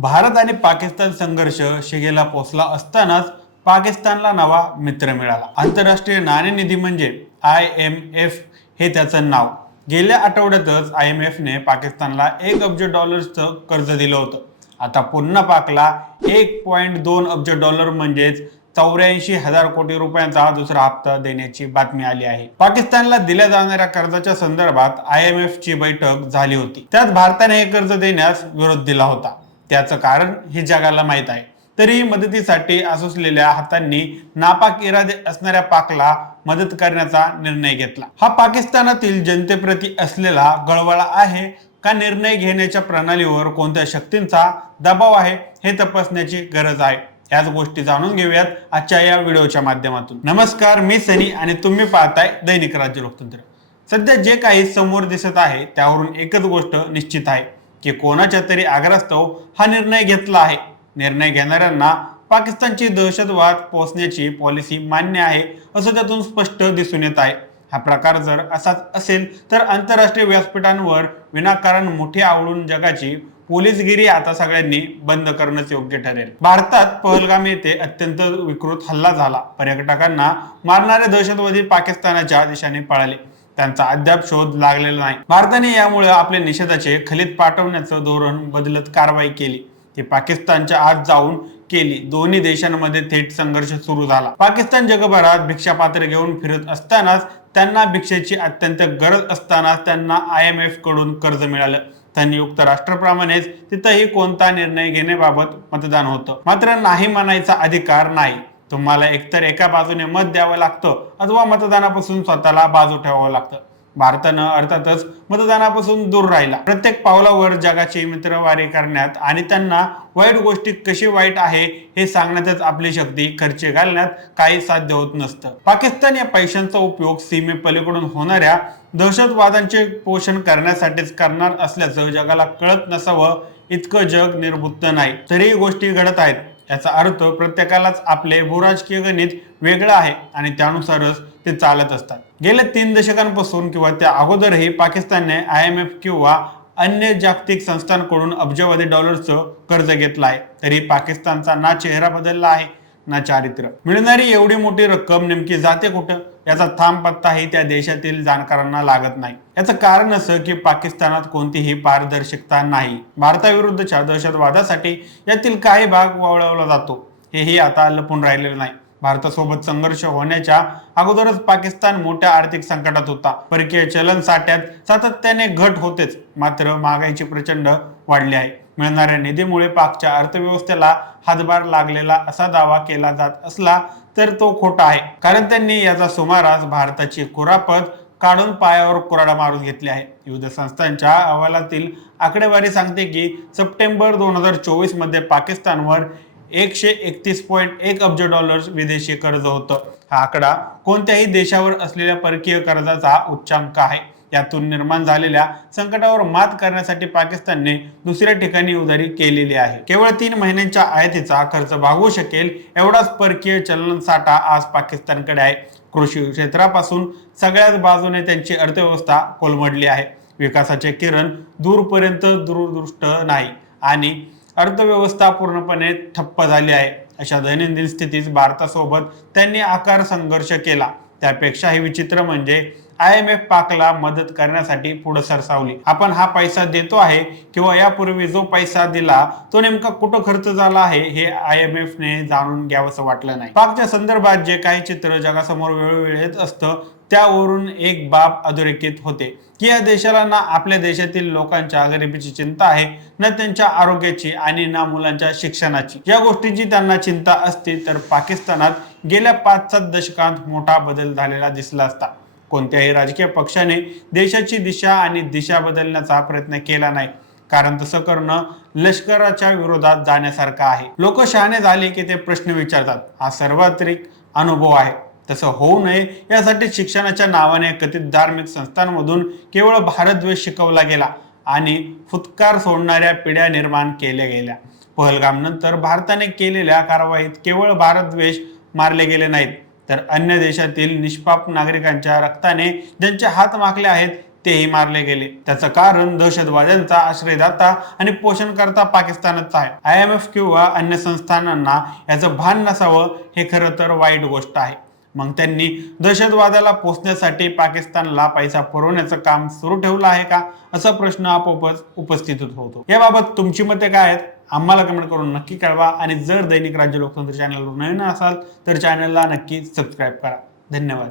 भारत आणि पाकिस्तान संघर्ष शिगेला पोचला असतानाच पाकिस्तानला नवा मित्र मिळाला. आंतरराष्ट्रीय नाणेनिधी म्हणजे आय एम एफ हे त्याचं नाव. गेल्या आठवड्यातच आय एम एफने पाकिस्तानला एक अब्ज डॉलर्सचं कर्ज दिलं होतं. आता पुन्हा पाकला एक पॉईंट दोन अब्ज डॉलर म्हणजेच चौऱ्याऐंशी हजार कोटी रुपयांचा दुसरा हप्ता देण्याची बातमी आली आहे. पाकिस्तानला दिल्या जाणाऱ्या कर्जाच्या संदर्भात आय एम एफ ची बैठक झाली होती. त्यात भारताने हे कर्ज देण्यास विरोध दिला होता. त्याचं कारण हे जगाला माहीत आहे. तरीही मदतीसाठी आसुसलेल्या हातांनी नापाक इरादे असणाऱ्या पाकला मदत करण्याचा निर्णय घेतला. हा पाकिस्तानातील जनतेप्रती असलेला गळवळा आहे का निर्णय घेण्याच्या प्रणालीवर कोणत्या शक्तींचा दबाव आहे हे तपासण्याची गरज आहे. याच गोष्टी जाणून घेऊयात आजच्या या व्हिडिओच्या माध्यमातून. नमस्कार मी सनी आणि तुम्ही पाहताय दैनिक राज्य लोकतंत्र. सध्या जे काही समोर दिसत आहे त्यावरून एकच गोष्ट निश्चित आहे. की कोणाच्या तरी आग्रस्तव हा निर्णय घेतला आहे. निर्णय घेणाऱ्यांना पाकिस्तानची दहशतवाद पोचण्याची पॉलिसी मान्य आहे असं त्यातून स्पष्ट दिसून येत आहे. हा प्रकार जर असाच असेल तर आंतरराष्ट्रीय व्यासपीठांवर विनाकारण मोठी आवडून जगाची पोलीसगिरी आता सगळ्यांनी बंद करणंच योग्य ठरेल. भारतात पहलगाम येथे अत्यंत विकृत हल्ला झाला. पर्यटकांना मारणारे दहशतवादी पाकिस्तानाच्या दिशेने पळाले. त्यांचा अद्याप शोध लागलेला नाही. भारताने यामुळे आपले निषेधाचे खलीत पाठवण्याचं धोरण बदलत कारवाई केली. ती पाकिस्तानच्या आत जाऊन केली. दोन्ही देशांमध्ये थेट संघर्ष सुरू झाला. पाकिस्तान जगभरात भिक्षापात्र घेऊन फिरत असतानाच त्यांना भिक्षेची अत्यंत गरज असतानाच त्यांना आय एम एफकडून कर्ज मिळालं. संयुक्त राष्ट्राप्रमाणेच तिथंही कोणता निर्णय घेण्याबाबत मतदान होतं. मात्र नाही म्हणायचा अधिकार नाही. तुम्हाला एकतर एका बाजूने मत द्यावं लागतं अथवा मतदानापासून स्वतःला बाजू ठेवावं लागतं. भारतानं अर्थातच मतदानापासून दूर राहिला. प्रत्येक पावलावर जगाची मित्रवारी करण्यात आणि त्यांना वाईट गोष्टी कशी वाईट आहे हे सांगण्यातच आपली शक्ती खर्चे घालण्यात काही साध्य होत नसतं. पाकिस्तान या पैशांचा उपयोग सीमेपलीकडून होणाऱ्या दहशतवादांचे पोषण करण्यासाठीच करणार असल्याचं जगाला कळत नसावं इतकं जग निर्बुद्ध नाही. तरीही गोष्टी घडत आहेत. याचा अर्थ प्रत्येकालाच आपले भूराजकीय गणित वेगळं आहे आणि त्यानुसारच ते चालत असतात. गेल्या तीन दशकांपासून किंवा त्या अगोदरही पाकिस्तानने आय एम एफ किंवा अन्य जागतिक संस्थांकडून अब्जावधी डॉलरचं कर्ज घेतलं आहे. तरी पाकिस्तानचा ना चेहरा बदलला आहे ना चारित्र्य मिळणारी एवढी मोठी रक्कम नेमकी जाते कुठं? याचा थांब पत्ताही त्या देशातील जाणकारांना लागत नाही. याचं कारण असं की पाकिस्तानात कोणतीही पारदर्शकता नाही. भारताविरुद्धच्या दहशतवादासाठी यातील काही भाग वळवला जातो. हेही आता लपून राहिलेलं नाही. भारतासोबत संघर्ष होण्याच्या अगोदरच पाकिस्तान मोठ्या आर्थिक संकटात होता. परकीय चलन साठ्यात सातत्याने घट होतेच. मात्र महागाईची प्रचंड वाढली आहे. मिळणाऱ्या निधीमुळे पाकच्या अर्थव्यवस्थेला हातभार लागलेला असा दावा केला जात असला तर तो खोटा आहे. कारण त्यांनी याचा सुमारास भारताची कुरापत काढून पायावर कुराडा मारून घेतली आहे. विविध संस्थांच्या अहवालातील आकडेवारी सांगते की सप्टेंबर दोन हजार चोवीसमध्ये पाकिस्तानवर एकशे एकतीस पॉईंट एक अब्ज डॉलर्स विदेशी कर्ज होतं. हा आकडा कोणत्याही देशावर असलेल्या परकीय कर्जाचा उच्चांक आहे. यातून निर्माण झालेल्या संकटावर मात करण्यासाठी पाकिस्तानने दुसऱ्या ठिकाणी उधारी केलेली आहे. केवळ तीन महिन्यांच्या आयातीचा खर्च भागवू शकेल एवढाच परकीय चलन साठा आज पाकिस्तानकडे आहे. कृषी क्षेत्रापासून सगळ्याच बाजूने त्यांची अर्थव्यवस्था कोलमडली आहे. विकासाचे किरण दूरपर्यंत दूरदृष्ट नाही आणि अर्थव्यवस्था पूर्णपणे ठप्प झाली आहे. अशा दैनंदिन स्थितीत भारतासोबत त्यांनी आकार संघर्ष केला. त्यापेक्षाही विचित्र म्हणजे आय एम एफ पाकला मदत करण्यासाठी पुढे सरसावली. आपण हा पैसा देतो आहे किंवा यापूर्वी जो पैसा दिला तो नेमका कुठं खर्च झाला आहे हे आय एम एफ ने जाणून घ्यावंसं वाटलं नाही. पाकच्या संदर्भात जे काही चित्र जगासमोर वेळोवेळी येत असतं त्यावरून एक बाब अधोरेखित होते. की या देशाला ना आपल्या देशातील लोकांच्या गरिबीची चिंता आहे ना त्यांच्या आरोग्याची आणि ना मुलांच्या शिक्षणाची. या गोष्टींची त्यांना चिंता असते तर पाकिस्तानात गेल्या पाच सात दशकांत मोठा बदल झालेला दिसला असता. कोणत्याही राजकीय पक्षाने देशाची दिशा आणि दिशा बदलण्याचा प्रयत्न केला नाही. कारण तसं करणं लष्कराच्या विरोधात जाण्यासारखं आहे. लोक शहाणे झाले की ते प्रश्न विचारतात. हा सर्वात्रिक अनुभव आहे. तसं होऊ नये यासाठी शिक्षणाच्या नावाने कथित धार्मिक संस्थांमधून केवळ भारतद्वेष शिकवला गेला आणि फुतकार सोडणाऱ्या पिढ्या निर्माण केल्या गेल्या. पहलगाम नंतर भारताने केलेल्या कारवाईत केवळ भारतद्वेष मारले गेले नाहीत. तर अन्य देशातील निष्पाप नागरिकांच्या रक्ताने ज्यांचे हात माखले आहेत तेही मारले गेले. त्याचं कारण दहशतवाद्यांचा आश्रयदाता आणि पोषणकर्ता पाकिस्तानच आहे. आय एम एफ किंवा अन्य संस्थानांना याचं भान नसावं हे खरं तर वाईट गोष्ट आहे. मग त्यांनी दहशतवादाला पोचण्यासाठी पाकिस्तानला पैसा पुरवण्याचं काम सुरू ठेवलं आहे का? असा प्रश्न आपोआपच उपस्थित होतो. याबाबत तुमची मते काय आहेत? आम्हाला कमेंट करून नक्की कळवा. आणि जर दैनिक राज्य लोकतंत्र चॅनलवर नवीन असाल तर चॅनलला नक्की सबस्क्राईब करा. धन्यवाद.